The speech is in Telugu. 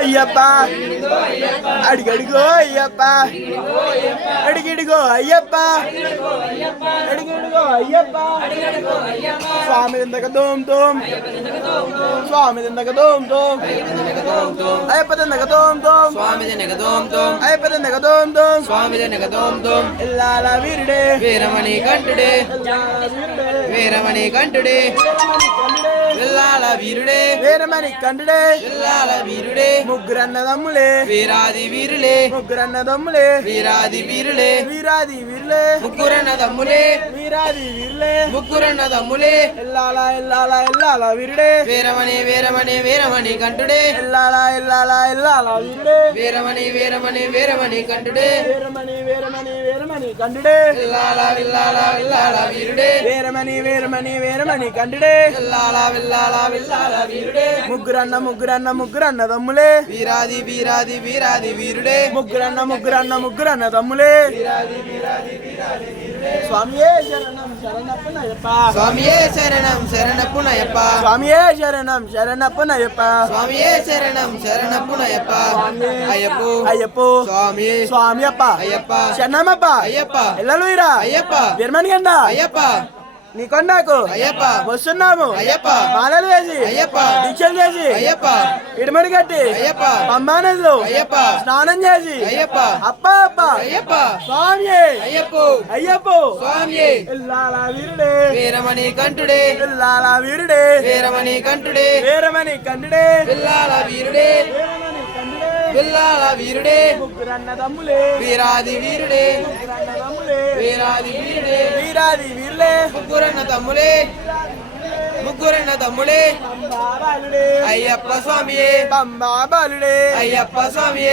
అయ్యప్ప అడిగడిగో అయ్యప్ప అడిగిడిగో అయ్యప్ప అడిగిడిగో అయ్యప్ప స్వామి దిందక దోమ్ దోమ్ స్వామి దిందక దోమ్ దోమ్ అయ్యప్ప దిందక దోమ్ దోమ్ స్వామి దినక దోమ్ దోమ్ అయ్యప్ప దిందక దోమ్ దోమ్ స్వామి దినక దోమ్ దోమ్ ఇల్లాల వీరుడే వీరమణి కంఠుడే వీరమణి కంఠుడే విల్లాల వీరుడే వీరమణి కంఠుడే విల్లాల వీరుడే ముగ్గురన్నదమ్ములే వీరాది వీరులే ముగ్గురన్నదమ్ములే వీరాది వీరులే వీరాది వీరులే ముగ్గురన్న దమ్ములే వీరాది వీరులే ముగ్గురన్న దమ్ములే ఎల్లాల ఎల్లాల ఎల్లాల వీరుడే వీరమణి వీరమణి వీరమణి కంఠుడే ఎల్లాల ఎల్లాల ఎల్లాల వీరుడే వీరమణి వీరమణి వీరమణి కంఠుడే వీరమణి వీరమణి వీరమణి కంఠుడే విల్లాల విల్లాల విల్లాల వీరుడే వీరమణి వీరమణి వీరమణి కంఠుడే విల్లాల విల్లాల విల్లాల వీరుడే ముగ్గురన్న ముగ్గురన్న ముగ్గురన్న దమ్ములే వీరాది వీరాది వీరాది వీరుడే ముగ్గురన్న ముగ్గురన్న ముగ్గురన్న దమ్ములే స్వామియే శరణం శరణప్పనయ్యప్ప స్వామియే శరణం శరణప్పునయప్ప స్వామియే శరణం శరణప్పనయ్యప్ప స్వామియే శరణం శరణప్పునయప్ప అయ్యప్ప అయ్యప్ప స్వామి స్వామి అప్ప అయ్యప్ప శరణమప్ప అయ్యప్ప ఎల్లలుయిరా అయ్యప్ప వీరమణి గండ అయ్యప్ప నీ కొండకు అయ్యప్ప వస్తున్నాము అయ్యప్ప మాలలు వేసి అయ్యప్ప దీక్షలు చేసి అయ్యప్ప ఇడుమడి కట్టి అయ్యప్ప పంబానదులు అయ్యప్ప స్నానం చేసి అయ్యప్ప అప్ప అప్ప అయ్యప్ప స్వామి అయ్యప్ప అయ్యప్ప స్వామి ఇల్లాల వీరుడే వీరమణి కంఠుడే ఇల్లాల వీరుడే వీరమణి కంఠుడే వీరమణి కంఠుడే విల్లాల వీరుడే వీరమణి కంఠుడే విల్లాల వీరుడే ముగ్గురన్న దమ్ములే వీరాది వీరుడే ముగ్గురన్న దమ్ములే వీరాది వీరుడే వీరాది వీరులే ముగ్గురన్న తమ్ములే ముగ్గురన్న తమ్ముడే పంబా బాలుడే అయ్యప్ప స్వామియే పంబా బాలుడే అయ్యప్ప స్వామియే